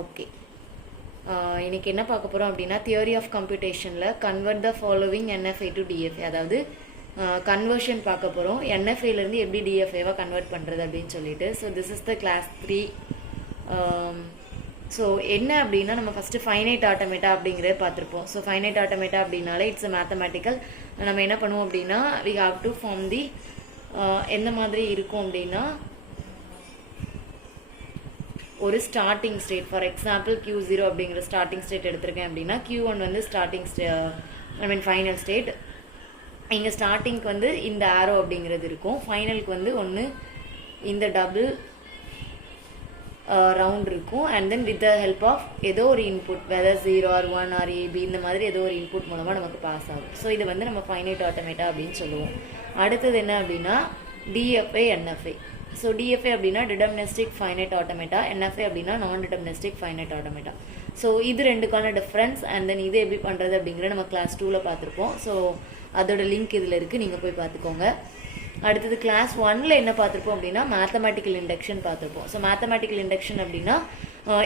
Okay, இன்னைக்கு என்ன பார்க்க போகிறோம் அப்படின்னா தியரி ஆஃப் கம்ப்யூட்டேஷனில் convert the following NFA to DFA, அதாவது கன்வர்ஷன் பார்க்க போகிறோம். NFAலேருந்து எப்படி DFAவாக கன்வெர்ட் பண்ணுறது அப்படின்னு சொல்லிட்டு. So this is the class 3. So என்ன அப்படின்னா நம்ம ஃபஸ்ட்டு ஃபைனைட் ஆட்டோமேட்டா அப்படிங்கிறத பார்த்துருப்போம். ஸோ ஃபைனைட் ஆட்டோமேட்டா அப்படின்னாலே இட்ஸ் அ மேத்தமேட்டிக்கல். நம்ம என்ன பண்ணுவோம் அப்படின்னா we have to form the எந்த மாதிரி இருக்கும் அப்படின்னா ஒரு starting state. For example Q0 அப்படிங்கிற ஸ்டார்டிங் ஸ்டேட் எடுத்திருக்கேன் அப்படின்னா Q1 வந்து ஸ்டார்டிங் ஃபைனல் ஸ்டேட். இங்கே ஸ்டார்டிங்க்கு வந்து இந்த ஆரோ அப்படிங்கிறது இருக்கும், ஃபைனலுக்கு வந்து ஒன்று இந்த டபுள் ரவுண்ட் இருக்கும். And then with the help of ஏதோ ஒரு input, whether 0 or 1 or AB, இந்த மாதிரி ஏதோ ஒரு இன்புட் மூலமாக நமக்கு பாஸ் ஆகும். ஸோ இது வந்து நம்ம ஃபைனைட் ஆட்டோமேட்டா அப்படின்னு சொல்லுவோம். அடுத்தது என்ன அப்படின்னா DFA NFA. ஸோ DFA அப்படின்னா டிட்டர்மினிஸ்டிக் ஃபைனைட் ஆட்டோமேட்டா, NFA அப்படின்னா non deterministic finite automata. So இது ரெண்டுக்கான டிஃப்ரென்ஸ் அண்ட் தென் இது எப்படி பண்ணுறது அப்படிங்கிற நம்ம கிளாஸ் 2ல் பார்த்துருப்போம். ஸோ அதோட லிங்க் இதில் இருக்குது, நீங்கள் போய் பார்த்துக்கோங்க. அடுத்தது கிளாஸ் 1ல் என்ன பார்த்துருப்போம் அப்படின்னா மேத்தமேட்டிக்கல் இண்டக்ஷன் பார்த்துருப்போம். ஸோ மேத்தமேட்டிக்கல் இண்டக்ஷன் அப்படின்னா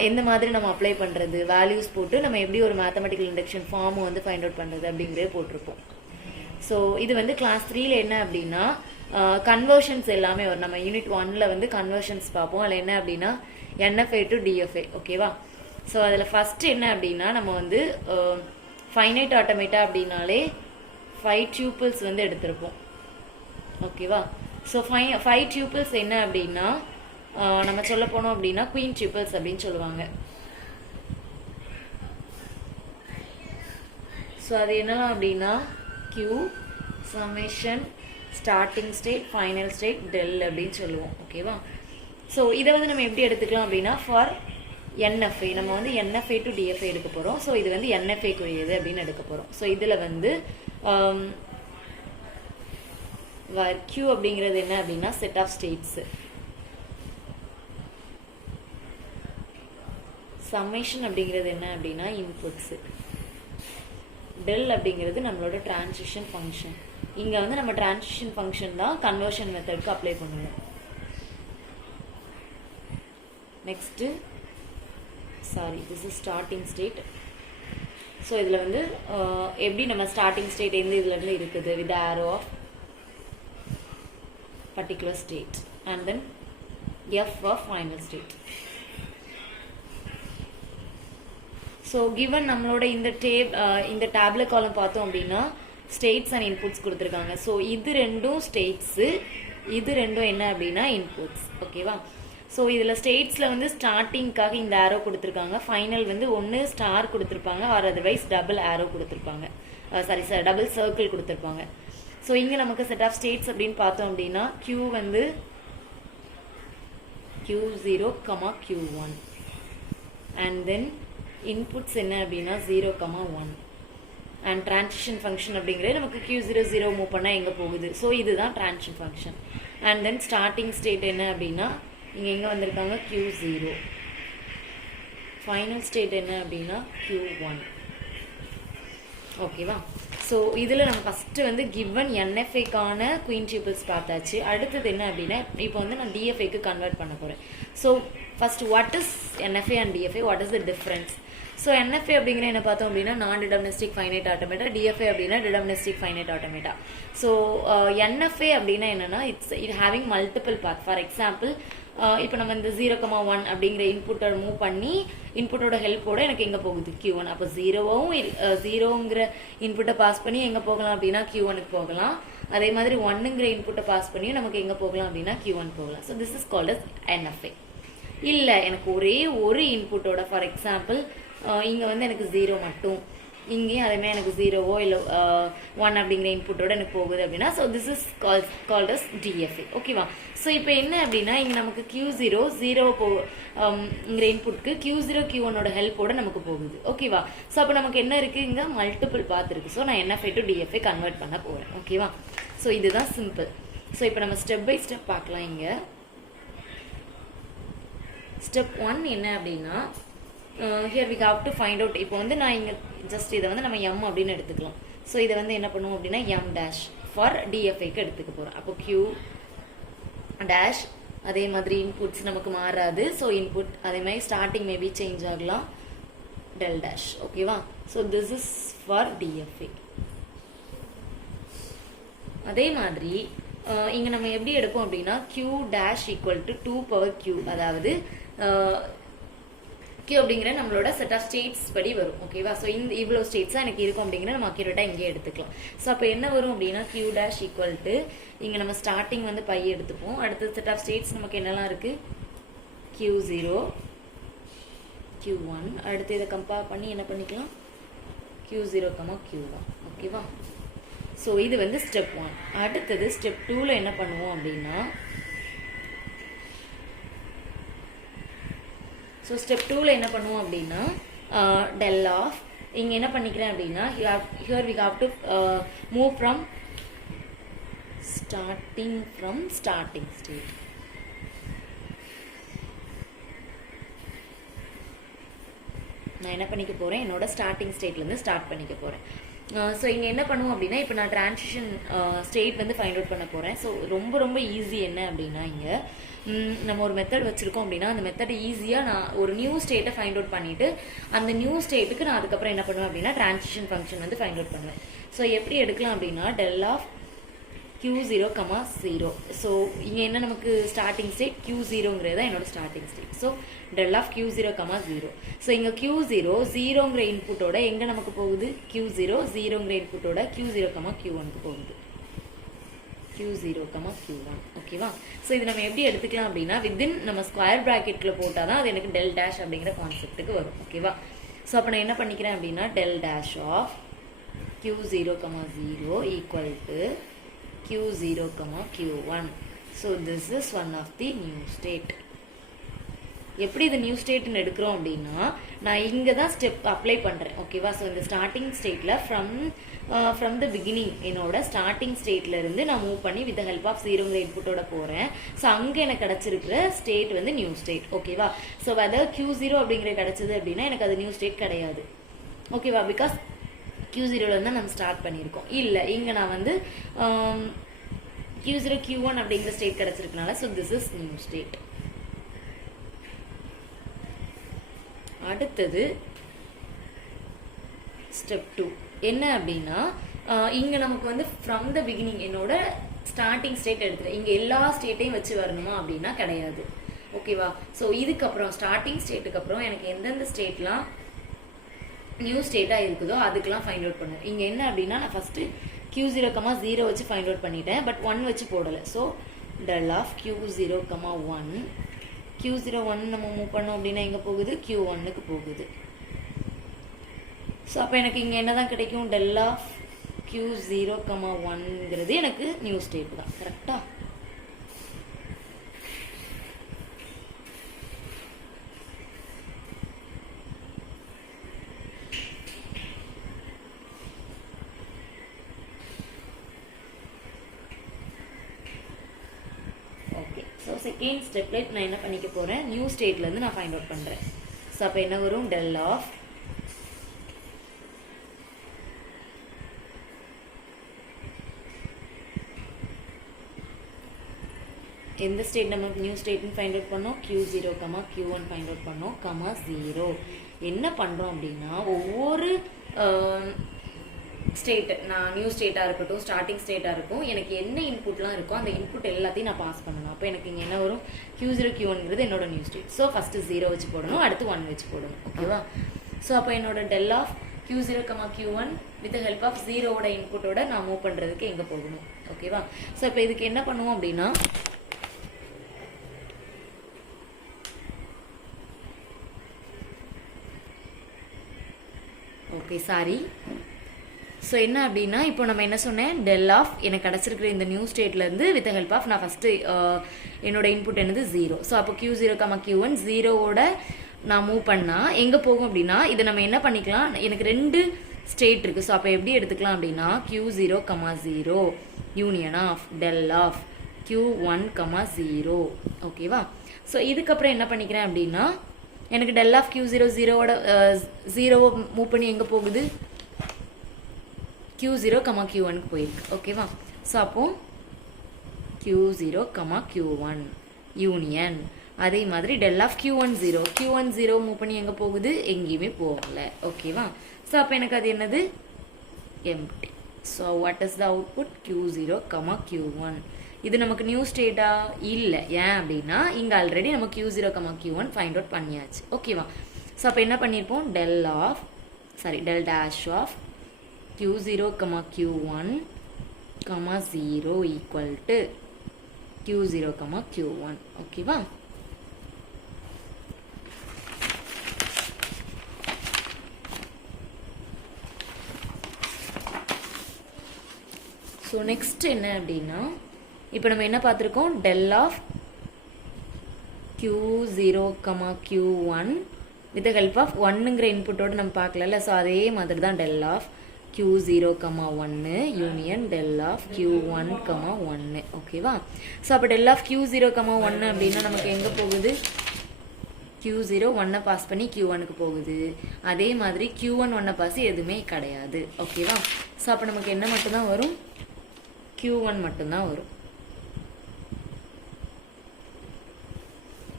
எந்த மாதிரி நம்ம அப்ளை பண்ணுறது, வேல்யூஸ் போட்டு நம்ம எப்படி ஒரு மேத்தமேட்டிக்கல் இண்டக்ஷன் ஃபார்மை வந்து ஃபைண்ட் அவுட் பண்ணுறது அப்படிங்கிறத போட்டிருப்போம். ஸோ இது வந்து கிளாஸ் 3ல் என்ன அப்படின்னா கன்வர்ஷன்ஸ் எல்லாமே வரும். நம்ம யூனிட் 1ல் வந்து கன்வர்ஷன்ஸ் பார்ப்போம். அதில் என்ன அப்படின்னா NFA டு DFA. ஓகேவா? ஸோ அதில் ஃபஸ்ட்டு என்ன அப்படின்னா நம்ம வந்து ஃபைனைட் ஆட்டோமேட்டா அப்படின்னாலே 5 டியூப்பிள்ஸ் வந்து எடுத்திருப்போம். ஓகேவா? ஸோ 5 டியூப்பிள்ஸ் என்ன அப்படின்னா நம்ம சொல்ல போனோம் அப்படின்னா குயின் டியூப்பிள்ஸ் அப்படின்னு சொல்லுவாங்க. ஸோ அது என்னலாம் அப்படின்னா Q summation starting state final state del அப்படின்னு சொல்லுவோம். ஓகேவா? ஸோ இதை வந்து நம்ம எப்படி எடுத்துக்கலாம் அப்படின்னா ஃபார் NFA நம்ம வந்து NFA டு DFA எடுக்க போகிறோம். ஸோ இது வந்து NFAக்குரியது அப்படின்னு எடுக்க போகிறோம். ஸோ இதில் வந்து Q அப்படிங்கிறது என்ன அப்படின்னா செட் ஆஃப் ஸ்டேட்ஸு, சம்மேஷன் அப்படிங்கிறது என்ன அப்படின்னா இன்புட்ஸு, டெல் அப்படிங்கிறது நம்மளோட டிரான்சிஷன் ஃபங்க்ஷன். இங்கே வந்து நம்ம டிரான்சிஷன் ஃபங்க்ஷன் தான் கன்வர்ஷன் மெத்தடுக்கு அப்ளை பண்ணுவோம். Next this is starting state. So இதில் வந்து எப்படி நம்ம ஸ்டார்டிங் ஸ்டேட் எந்த இதுலேருந்து இருக்குது with arrow of particular state and then F of final state. So given நம்மளோட இந்த டேப்லெட் காலம் பார்த்தோம் அப்படின்னா ஸ்டேட்ஸ் அண்ட் இன்புட்ஸ் கொடுத்துருக்காங்க. ஸோ இது ரெண்டும் ஸ்டேட்ஸு, இது ரெண்டும் என்ன அப்படின்னா இன்புட்ஸ். ஓகேவா? ஸோ இதில் ஸ்டேட்ஸில் வந்து ஸ்டார்டிங்காக இந்த ஆரோ கொடுத்துருக்காங்க, ஃபைனல் வந்து ஒன்று ஸ்டார் கொடுத்துருப்பாங்க ஆர் அதர்வைஸ் டபுள் ஆரோ கொடுத்துருப்பாங்க, டபுள் சர்க்கிள் கொடுத்துருப்பாங்க. ஸோ இங்கே நமக்கு செட் ஆஃப் ஸ்டேட்ஸ் அப்படின்னு பார்த்தோம் அப்படின்னா Q வந்து Q0, Q1 and then inputs என்ன அப்படின்னா 0, 1 அண்ட் டிரான்சிஷன் ஃபங்க்ஷன் அப்படிங்கிறது நமக்கு Q0, 0 மூவ் பண்ணால் எங்கே போகுது. ஸோ இதுதான் transition function. And then starting state என்ன அப்படின்னா இங்கே எங்கே வந்திருக்காங்க Q0, ஃபைனல் ஸ்டேட் என்ன அப்படின்னா Q1. ஓகேவா? ஸோ இதில் நம்ம ஃபஸ்ட்டு வந்து கிவன் NFAக்கான குயின் டியூபிள்ஸ் பார்த்தாச்சு. அடுத்தது என்ன அப்படின்னா இப்போ வந்து நான் DFAக்கு கன்வெர்ட் பண்ண போகிறேன். So first what is NFA and DFA, what is the difference? So NFA அப்படிங்கிற என்ன பார்த்தோம் அப்படின்னா non deterministic finite automata, DFA அப்படின்னா deterministic finite automata. So NFA அப்படின்னா என்னன்னா it having multiple path. For example இப்போ நம்ம இந்த 0, 1 அப்படிங்கிற இன்புட்டை மூவ் பண்ணி இன்புட்டோட ஹெல்ப்போட எனக்கு எங்கே போகுது Q1. அப்போ 0ங்கிற இன்புட்டை பாஸ் பண்ணி எங்கே போகலாம் அப்படின்னா Q1க்கு போகலாம். அதே மாதிரி 1ங்கிற இன்புட்டை பாஸ் பண்ணி நமக்கு எங்கே போகலாம் அப்படின்னா Q1 போகலாம். So this is called as NFA. இல்லை எனக்கு ஒரே ஒரு இன்புட்டோட, ஃபார் எக்ஸாம்பிள் இங்கே வந்து எனக்கு 0 மட்டும், இங்கேயும் அதேமாதிரி எனக்கு 0வோ இல்லை 1 அப்படிங்கிற இன்புட்டோட எனக்கு போகுது அப்படின்னா so this is called as DFA. ஓகேவா? ஸோ இப்போ என்ன அப்படின்னா இங்கே நமக்கு Q0 0ங்கிற இன்புட்க்கு Q0 Q1ஓட ஹெல்ப்போட நமக்கு போகுது. ஓகேவா? ஸோ அப்போ நமக்கு என்ன இருக்குது, இங்கே மல்டிபிள் பாத் இருக்குது. ஸோ நான் NFA டு DFA கன்வெர்ட் பண்ண போகிறேன். ஓகேவா? ஸோ இதுதான் சிம்பிள். ஸோ இப்போ நம்ம ஸ்டெப் பை ஸ்டெப் பார்க்கலாம். இங்கே ஸ்டெப் 1 என்ன அப்படின்னா here we have to find out. இப்போ வந்து நான் இங்கே ஜஸ்ட் இதை வந்து நம்ம M அப்படின்னு எடுத்துக்கலாம். ஸோ இதை வந்து என்ன பண்ணுவோம் அப்படின்னா M' ஃபார் DFAக்கு எடுத்துக்க போகிறோம். அப்போ Q' அதே மாதிரி இன்புட்ஸ் நமக்கு மாறாது. ஸோ இன்புட் அதே மாதிரி ஸ்டார்டிங் மேபி சேஞ்ச் ஆகலாம், டெல் டேஷ். ஓகேவா? So this is for TFA. அதே மாதிரி இங்கே நம்ம எப்படி எடுப்போம் அப்படின்னா q dash equal to 2 power q, அதாவது q அப்படிங்கிற நம்மளோட செட் ஆஃப் ஸ்டேட்ஸ் படி வரும். ஓகேவா? ஸோ இந்த இவ்வளோ ஸ்டேட்ஸாக எனக்கு இருக்கும் அப்படிங்கிற நம்ம அக்யூரேட்டாக இங்கே எடுத்துக்கலாம். ஸோ அப்போ என்ன வரும் அப்படின்னா q டேஷ் ஈக்குவல் டு இங்கே நம்ம ஸ்டார்டிங் வந்து பை எடுத்துப்போம். அடுத்த செட் ஆஃப் ஸ்டேட்ஸ் நமக்கு என்னெல்லாம் இருக்குது, q0 q1. அடுத்து இதை கம்பேர் பண்ணி என்ன பண்ணிக்கலாம், q0 q1. ஓகேவா? ஸோ இது வந்து ஸ்டெப் 1. அடுத்தது ஸ்டெப் 2ல என்ன பண்ணுவோம் அப்படின்னா, ஸோ ஸ்டெப் 2ல என்ன பண்ணுவோம் அப்படின்னா டெல் ஆஃப் இங்கே என்ன பண்ணிக்கிறேன் அப்படின்னா here we have to move from starting state. நான் என்ன பண்ணிக்க போகிறேன், என்னோட ஸ்டார்டிங் ஸ்டேட்லேருந்து ஸ்டார்ட் பண்ணிக்க போகிறேன். ஸோ இங்கே என்ன பண்ணுவோம் அப்படின்னா இப்போ நான் ட்ரான்சிஷன் ஸ்டேட் வந்து ஃபைண்ட் அவுட் பண்ண போகிறேன். ஸோ ரொம்ப ரொம்ப ஈஸி என்ன அப்படின்னா இங்கே நம்ம ஒரு மெத்தட் வச்சுருக்கோம் அப்படின்னா அந்த மெத்தட் ஈஸியாக நான் ஒரு நியூ ஸ்டேட்டை ஃபைண்ட் அவுட் பண்ணிவிட்டு அந்த நியூ ஸ்டேட்டுக்கு நான் அதுக்கப்புறம் என்ன பண்ணுவேன் அப்படின்னா ட்ரான்சிஷன் ஃபங்க்ஷன் வந்து ஃபைண்ட் அவுட் பண்ணுவேன். ஸோ எப்படி எடுக்கலாம் அப்படின்னா டெல் ஆஃப் q0, 0. ஸோ இங்கே என்ன நமக்கு ஸ்டார்டிங் ஸ்டேட் q0ங்கிறது தான் என்னோட starting state. So del of q0, 0. So இங்கே q0 0ங்கிற இன்புட்டோட எங்கே நமக்கு போகுது, q0 0ங்கிற இன்புட்டோட q0, q1க்கு போகுது, q0, q1. ஓகேவா? ஸோ இது நம்ம எப்படி எடுத்துக்கலாம் அப்படின்னா வித்தின் நம்ம ஸ்கொயர் ப்ராக்கெட்டில் போட்டால் தான் அது எனக்கு டெல் டேஷ் அப்படிங்கிற கான்செப்ட்டுக்கு வரும். ஓகேவா? ஸோ அப்போ நான் என்ன பண்ணிக்கிறேன் அப்படின்னா del dash of q0, 0 equal to q0, q1. So this is one of the new state. எப்படி இது நியூ ஸ்டேட்னு எடுக்கிறோம் அப்படின்னா நான் இங்கே தான் ஸ்டெப் அப்ளை பண்ணுறேன். ஓகேவா? ஸோ இந்த ஸ்டார்டிங் ஸ்டேட்டில் ஃப்ரம் த பிகினிங் என்னோட ஸ்டார்டிங் ஸ்டேட்லேருந்து நான் மூவ் பண்ணி வித் ஹெல்ப் ஆஃப் 0ங்கிற இன்புட்டோட போகிறேன். ஸோ அங்கே எனக்கு கிடச்சிருக்கிற ஸ்டேட் வந்து நியூ ஸ்டேட். ஓகேவா? ஸோ வெதர் q0 அப்படிங்கிற கிடச்சிது அப்படின்னா எனக்கு அது நியூ ஸ்டேட் கிடையாது. ஓகேவா? பிகாஸ் q0லேருந்து நம்ம ஸ்டார்ட் பண்ணியிருக்கோம். இல்லை இங்கே நான் வந்து q0, q1 அப்படிங்கிற ஸ்டேட் கிடச்சிருக்கனால so this is new state. அடுத்தது ஸ்டெப் 2 என்ன அப்படின்னா இங்கே நமக்கு வந்து ஃப்ரம் த பிகினிங் என்னோட ஸ்டார்டிங் ஸ்டேட் எடுத்துட்டேன். இங்கே எல்லா ஸ்டேட்டையும் வச்சு வரணுமா அப்படின்னா கிடையாது. ஓகேவா? ஸோ இதுக்கப்புறம் ஸ்டார்டிங் ஸ்டேட்டுக்கு அப்புறம் எனக்கு எந்தெந்த ஸ்டேட்லாம் நியூ ஸ்டேட்டாக இருக்குதோ அதுக்கெல்லாம் ஃபைண்ட் அவுட் பண்ணுவேன். இங்கே என்ன அப்படின்னா நான் ஃபஸ்ட்டு q0, 0 வச்சு ஃபைண்ட் அவுட் பண்ணிட்டேன், பட் 1 வச்சு போடலை. So del of q0, 1. q0, 1 நம்ம மூவ் பண்ணோம் அப்படின்னா எங்கே போகுது, q1க்கு போகுது. ஸோ அப்போ எனக்கு இங்கே என்ன தான் கிடைக்கும், டெல் ஆஃப் q0, 1ங்கிறது எனக்கு நியூ ஸ்டேட் தான். கரெக்டா? செகண்ட் ஸ்டெப்ல நான் என்ன பண்ணிக்க போறேன், நியூ ஸ்டேட்ல இருந்து நான் ஃபைண்ட் அவுட் பண்றேன். ஸோ அப்போ என்ன வரும், டெல் ஆஃப் எந்த ஸ்டேட் நம்ம நியூ ஸ்டேட்னு ஃபைண்ட் அவுட் பண்ணோம், q0, q1 ஃபைண்ட் அவுட் பண்ணோம், 0. என்ன பண்ணுறோம் அப்படின்னா ஒவ்வொரு ஸ்டேட் நான் நியூ ஸ்டேட்டாக இருக்கட்டும் ஸ்டார்டிங் ஸ்டேட்டாக இருக்கும் எனக்கு என்ன இன்புட்லாம் இருக்கோ அந்த இன்புட் எல்லாத்தையும் நான் பாஸ் பண்ணணும். அப்போ எனக்கு இங்கே என்ன வரும், q0, q1ங்கிறது என்னோட நியூ ஸ்டேட். ஸோ ஃபஸ்ட்டு 0 வச்சு போடணும், அடுத்து 1 வச்சு போடணும். ஓகேவா? ஸோ அப்போ என்னோட del of q0, q1 with help of 0வோட இன்புட்டோட நான் மூவ் பண்ணுறதுக்கு எங்கே போகணும். ஓகேவா? ஸோ இப்போ இதுக்கு என்ன பண்ணுவோம் அப்படின்னா ஓகே சாரி. ஸோ என்ன அப்படின்னா இப்போ நம்ம என்ன சொன்னேன், டெல் ஆஃப் எனக்கு கிடச்சிருக்கிற இந்த நியூ ஸ்டேட்லேருந்து வித் ஹெல்ப் ஆஃப் நான் ஃபஸ்ட்டு என்னோட இன்புட் என்னது 0. ஸோ அப்போ q0, q1 0வோட நான் மூவ் பண்ணால் எங்கே போகும் அப்படின்னா இதை நம்ம என்ன பண்ணிக்கலாம், எனக்கு 2 ஸ்டேட் இருக்குது. ஸோ அப்போ எப்படி எடுத்துக்கலாம் அப்படின்னா q0, 0 union of del of q1, 0. ஓகேவா? ஸோ இதுக்கப்புறம் என்ன பண்ணிக்கிறேன் அப்படின்னா எனக்கு டெல் ஆஃப் q0, 0வோட 0வை மூவ் பண்ணி எங்கே போகுது, q0, q1க்கு போயிருக்கு. ஓகேவா? ஸோ அப்போ q0, q1 யூனியன். அதே மாதிரி del of q1 0, q1 0 move பண்ணி எங்கே போகுது, எங்கேயுமே போகல. ஓகேவா? ஸோ அப்போ எனக்கு அது என்னது, empty. So what is the output, q0, q1. இது நமக்கு நியூ ஸ்டேட்டா இல்லை. ஏன் அப்படின்னா இங்கே ஆல்ரெடி நம்ம q0, q1 ஃபைண்ட் அவுட் பண்ணியாச்சு. ஓகேவா? ஸோ அப்போ என்ன பண்ணியிருப்போம், del dash of q0, q1, 0 equal to q0, q1. ஓகேவா? ஸோ நெக்ஸ்ட் என்ன அப்படின்னா, இப்போ நம்ம என்ன பார்த்துருக்கோம், del of q0, q1 with the help of 1ங்கிற இன்புட்டோடு நம்ம பார்க்கல. ஸோ அதே மாதிரி தான் del of q0, 1 union del of q1, 1. ஓகேவா? ஸோ அப்போ del of q0, 1 அப்படின்னா நமக்கு எங்கே போகுது, q0 1 பாஸ் பண்ணி q1க்கு போகுது. அதே மாதிரி q1 1 பாஸ் எதுவுமே கிடையாது. ஓகேவா? ஸோ அப்போ நமக்கு என்ன மட்டும்தான் வரும், q1 மட்டும்தான் வரும்.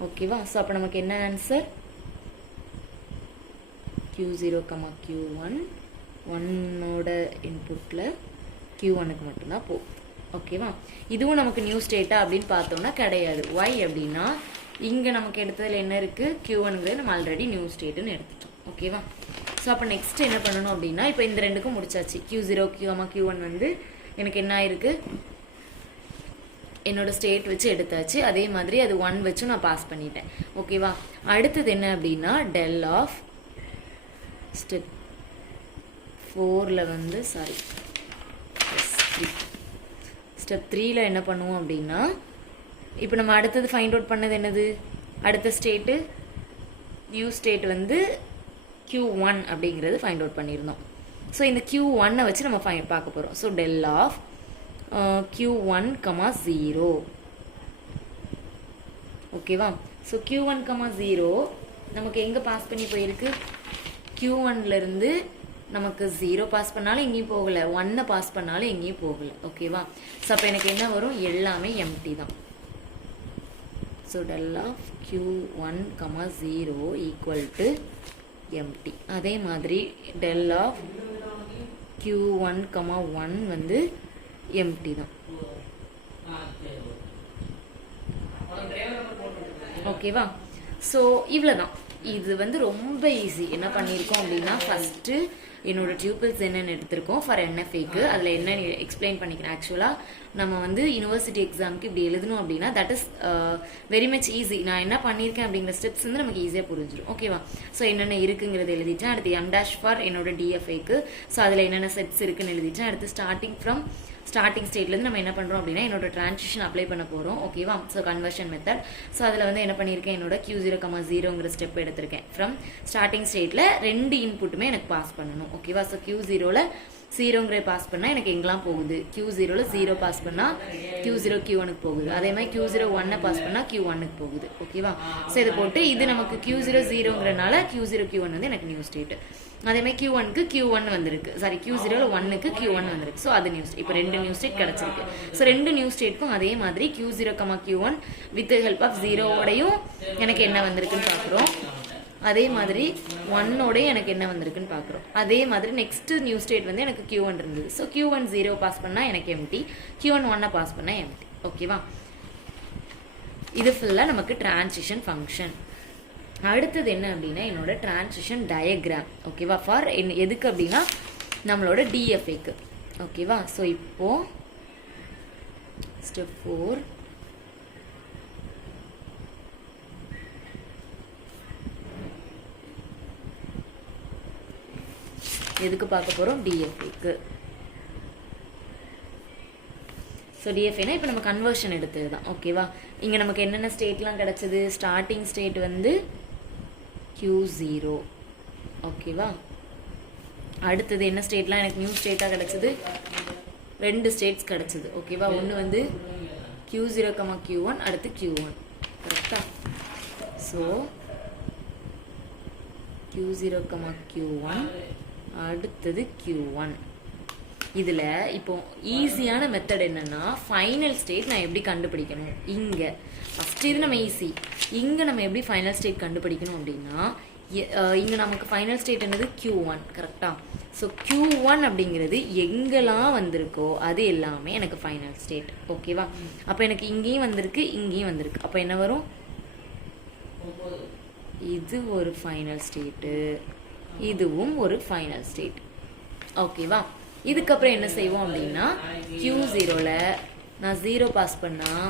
ஓகேவா? ஸோ அப்போ நமக்கு என்ன ஆன்சர், q0, q1 1ஓட இன்புட்டில் q1க்கு மட்டும்தான் போகும். ஓகேவா? இதுவும் நமக்கு நியூ ஸ்டேட்டா அப்படின்னு பார்த்தோம்னா கிடையாது. ஒய் அப்படின்னா இங்கே நமக்கு எடுத்ததில் என்ன இருக்குது, q1ங்கிறது நம்ம ஆல்ரெடி நியூ ஸ்டேட்டுன்னு எடுத்துட்டோம். ஓகேவா? ஸோ அப்போ நெக்ஸ்ட் என்ன பண்ணணும் அப்படின்னா, இப்போ இந்த ரெண்டுக்கும் முடிச்சாச்சு. q0, q1 வந்து எனக்கு என்ன ஆயிருக்கு, என்னோட ஸ்டேட் வச்சு எடுத்தாச்சு. அதே மாதிரி அது 1 வச்சும் நான் பாஸ் பண்ணிட்டேன். ஓகேவா? அடுத்தது என்ன அப்படின்னா, del of ஸ்டெப் 4ல் வந்து ஸ்டெப் 3ல் என்ன பண்ணுவோம் அப்படின்னா, இப்போ நம்ம அடுத்தது ஃபைண்ட் அவுட் பண்ணது என்னது, அடுத்த ஸ்டேட்டு நியூ ஸ்டேட் வந்து q1 அப்படிங்கிறது ஃபைண்ட் அவுட் பண்ணியிருந்தோம். ஸோ இந்த q1 வச்சு நம்ம பார்க்க போகிறோம். So del of q1, 0. ஓகேவா? ஸோ q1, 0 நமக்கு எங்கே பாஸ் பண்ணி போயிருக்கு, q1லேருந்து நமக்கு 0 பாஸ் பண்ணாலும் எங்கேயும் போகலை, 1 பாஸ் பண்ணாலும் எங்கேயும் போகலை. ஓகேவா? ஸோ அப்போ எனக்கு என்ன வரும், எல்லாமே எம்டி தான். So del of q1, 0 equal to empty. அதே மாதிரி del of q1, 1 வந்து empty தான். ஓகேவா? ஸோ இவ்வளோதான். இது வந்து ரொம்ப ஈஸி. என்ன பண்ணியிருக்கோம் அப்படின்னா, ஃபஸ்ட்டு என்னோட டியூபிள்ஸ் என்னென்னு எடுத்திருக்கோம் ஃபார் NFAக்கு. அதில் என்ன எக்ஸ்பிளைன் பண்ணிக்கிறேன். ஆக்சுவலாக நம்ம வந்து யூனிவர்சிட்டி எக்ஸாமுக்கு இப்படி எழுதணும் அப்படின்னா that is very much easy. நான் என்ன பண்ணியிருக்கேன் அப்படிங்கிற ஸ்டெப்ஸ் வந்து நமக்கு ஈஸியாக புரிஞ்சிடும். ஓகேவா? ஸோ என்னென்ன இருக்குங்கிறது எழுதிட்டேன். அடுத்து M' ஃபார் என்னோட DFAக்கு. ஸோ அதில் என்னென்ன செட்ஸ் இருக்குன்னு எழுதிட்டேன். அடுத்து ஸ்டார்டிங் ஸ்டேட்லேருந்து நம்ம என்ன பண்ணுறோம் அப்படின்னா, என்னோட டிரான்சிஷன் அப்ளை பண்ண போகிறோம். ஓகேவா? So conversion method. ஸோ அதில் வந்து என்ன பண்ணியிருக்கேன், என்னோட q0, 0ங்கிற ஸ்டெப் எடுத்திருக்கேன். ஃப்ரம் ஸ்டார்டிங் ஸ்டேட்டில் 2 இன்புட்டுமே எனக்கு பாஸ் பண்ணணும். ஓகேவா? ஸோ q0ல் 0ங்கிற பாஸ் பண்ணால் எனக்கு எங்கெல்லாம் போகுது, q0ல் 0 பாஸ் பண்ணால் q0, q1க்கு போகுது. அதே மாதிரி q0 1 பாஸ் பண்ணால் q1க்கு போகுது. ஓகேவா? ஸோ இதை போட்டு இது நமக்கு q0 0ங்கிறனால q0 q1 வந்து எனக்கு நியூ ஸ்டேட். அதே மாதிரி q1க்கு q1 வந்திருக்கு, சாரி q0ல் 1க்கு q1 வந்திருக்கு. ஸோ அது நியூ ஸ்டேட். இப்போ 2 நியூ ஸ்டேட் கிடச்சிருக்கு. ஸோ 2 நியூ ஸ்டேட்க்கும் அதே மாதிரி q0, q1 with help of 0ஓடையும் எனக்கு என்ன வந்திருக்குன்னு பார்க்குறோம். அதே மாதிரி 1ஓடையும் எனக்கு என்ன வந்திருக்குன்னு பார்க்குறோம். அதே மாதிரி நெக்ஸ்ட் நியூ ஸ்டேட் வந்து எனக்கு q1 இருந்தது. ஸோ q1 0 பாஸ் பண்ணால் எனக்கு எம்டி, q1 1 பாஸ் பண்ணால் எம்டி. ஓகேவா? இது ஃபுல்லாக நமக்கு டிரான்சிஷன் ஃபங்க்ஷன். அடுத்தது என்ன அப்படின்னா, என்னோட டிரான்சிஷன் டயக்ராம். ஓகேவா? ஃபார் எதுக்கு அப்படின்னா நம்மளோட DFAக்கு. ஓகேவா? ஸோ இப்போது ஸ்டெப் 4 எதுக்கு பார்க்க போகிறோம், DFAக்கு. ஸோ DFAனா இப்போ நம்ம கன்வர்ஷன் எடுத்தது தான். ஓகேவா? இங்கே நமக்கு என்னென்ன ஸ்டேட்லாம் கிடச்சிது, ஸ்டார்டிங் ஸ்டேட் வந்து q0. ஓகேவா? அடுத்தது என்ன ஸ்டேட்லாம் எனக்கு நியூ ஸ்டேட்டாக கிடச்சிது, 2 ஸ்டேட்ஸ் கிடச்சிது. ஓகேவா? ஒன்று வந்து q0, q1, அடுத்து q1. கரெக்டா? ஸோ q0, q1 அடுத்தது q1. இதில் இப்போ ஈஸியான மெத்தட் என்னென்னா ஃபைனல் ஸ்டேட் நான் எப்படி கண்டுபிடிக்கணும். இங்கே ஃபஸ்ட்டு இது நம்ம ஈஸி. இங்கே நம்ம எப்படி ஃபைனல் ஸ்டேட் கண்டுபிடிக்கணும் அப்படின்னா இங்கே நமக்கு ஃபைனல் ஸ்டேட் என்னது Q1 கரெக்டாக. ஸோ Q1 அப்படிங்கிறது எங்கெல்லாம் வந்திருக்கோ அது எல்லாமே எனக்கு ஃபைனல் ஸ்டேட். ஓகேவா? அப்போ எனக்கு இங்கேயும் வந்திருக்கு இங்கேயும் வந்திருக்கு. அப்போ என்ன வரும்? இது ஒரு ஃபைனல் ஸ்டேட்டு, இதுவும் ஒரு ஃபைனல் ஸ்டேட். ஓகேவா? இதுக்கப்புறம் என்ன செய்வோம் அப்படின்னா Q0ல நான் 0 பாஸ் பண்ணால்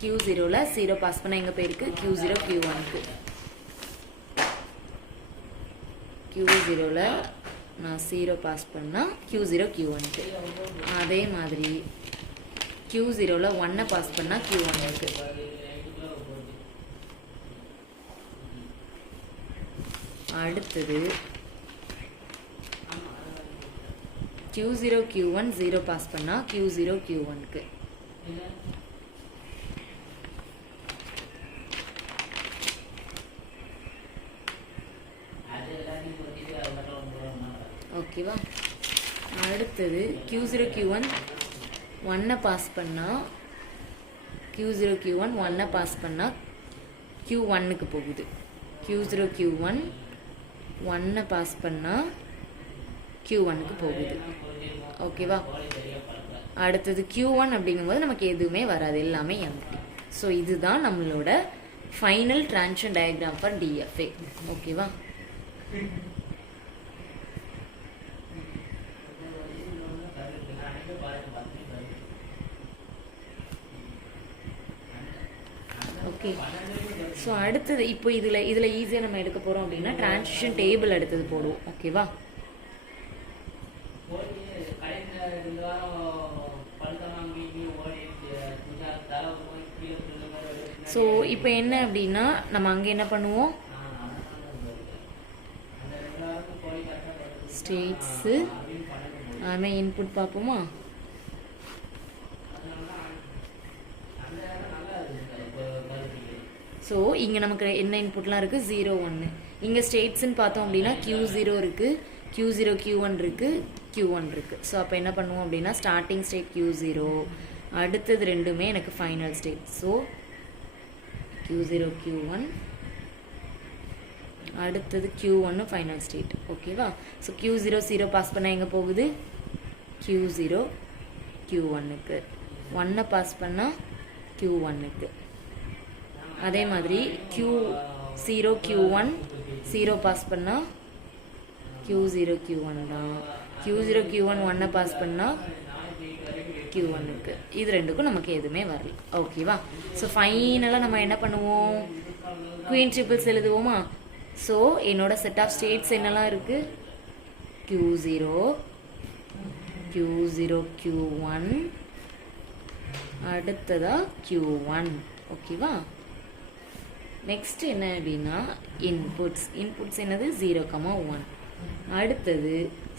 Q0ல 0 பாஸ் பண்ணால் எங்கே போயிருக்கு? Q0 Q1க்கு. Q0ல நான் 0 பாஸ் பண்ணால் Q0 Q1க்கு. அதே மாதிரி Q0ல 1 பாஸ் பண்ணால் Q1க்கு. அடுத்தது Q0 Q1 0 பாஸ் பண்ணால் Q0 Q1க்கு. ஓகேவா? அடுத்தது Q0 Q1 1 பாஸ் பண்ணால் Q0 Q1 1 பாஸ் பண்ணால் Q1க்கு போகுது. Q0 Q1 1 பாஸ் பண்ணால் Q1க்கு போகுது. ஓகேவா? அடுத்தது Q1 அப்படிங்கும்போது நமக்கு எதுவுமே வராது, எல்லாமே எம்டி. ஸோ இதுதான் நம்மளோட final transition diagram for DFA. ஓகேவா? ஓகே. ஸோ அடுத்தது இப்போ இதில் ஈஸியாக நம்ம எடுக்க போகிறோம் அப்படின்னா ட்ரான்சிஷன் டேபிள் அடுத்தது போடுவோம். ஓகேவா? ஸோ இப்போ என்ன அப்படின்னா நம்ம அங்கே என்ன பண்ணுவோம், ஸ்டேட்ஸு அதுமாதிரி இன்புட் பார்ப்போமா? ஸோ இங்கே நமக்கு என்ன இன்புட்லாம் இருக்குது? 0 1. இங்கே ஸ்டேட்ஸ்ன்னு பார்த்தோம் அப்படின்னா Q0 இருக்குது, Q0 Q1 இருக்குது, Q1 இருக்குது. ஸோ அப்போ என்ன பண்ணுவோம் அப்படின்னா ஸ்டார்டிங் ஸ்டேட் Q0, அடுத்தது ரெண்டுமே எனக்கு final state. So Q0 Q1, அடுத்தது Q1 ஃபைனல் ஸ்டேட். ஓகேவா? ஸோ Q0 0 பாஸ் பண்ணால் எங்கே போகுது? Q0 Q1க்கு. 1 பாஸ் பண்ணால் Q1க்கு. அதே மாதிரி Q0 Q1 0 பாஸ் பண்ணால் Q0 Q1 தான். Q0 Q1 1 பாஸ் பண்ணால் Q1க்கு. இது ரெண்டுக்கும் நமக்கு எதுவுமே வரல. ஓகேவா? ஸோ ஃபைனலாக நம்ம என்ன பண்ணுவோம்? குயின் ட்ரிபிள்ஸ் எழுதுவோமா? ஸோ என்னோட செட் ஆஃப் ஸ்டேட்ஸ் என்னெல்லாம் இருக்குது? Q0 Q0 Q1, அடுத்ததா Q1. ஓகேவா? நெக்ஸ்ட் என்ன அப்படின்னா இன்புட்ஸ் என்னது? 0, 1. அடுத்தது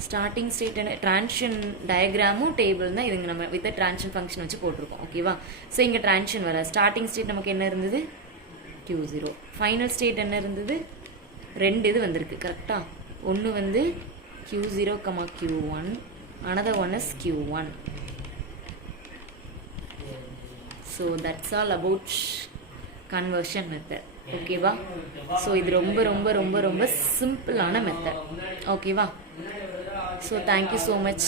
ஸ்டார்டிங் ஸ்டேட் என்ன? ட்ரான்சிஷன் டயக்ராமும் டேபிள் தான் இதுங்க நம்ம வித் ட்ரான்சிஷன் ஃபங்க்ஷன் வச்சு போட்டிருக்கோம். ஓகேவா? ஸோ இங்கே ட்ரான்சிஷன் வர ஸ்டார்டிங் ஸ்டேட் நமக்கு என்ன இருந்தது? Q0. ஃபைனல் ஸ்டேட் என்ன இருந்தது? 2 இது வந்திருக்கு கரெக்டாக. ஒன்று வந்து Q0, Q1, another one is Q1. So that's all about conversion method. ஓகேவா? ஸோ இது ரொம்ப ரொம்ப ரொம்ப ரொம்ப சிம்பிளான மெத்தட். ஓகேவா? So thank you so much.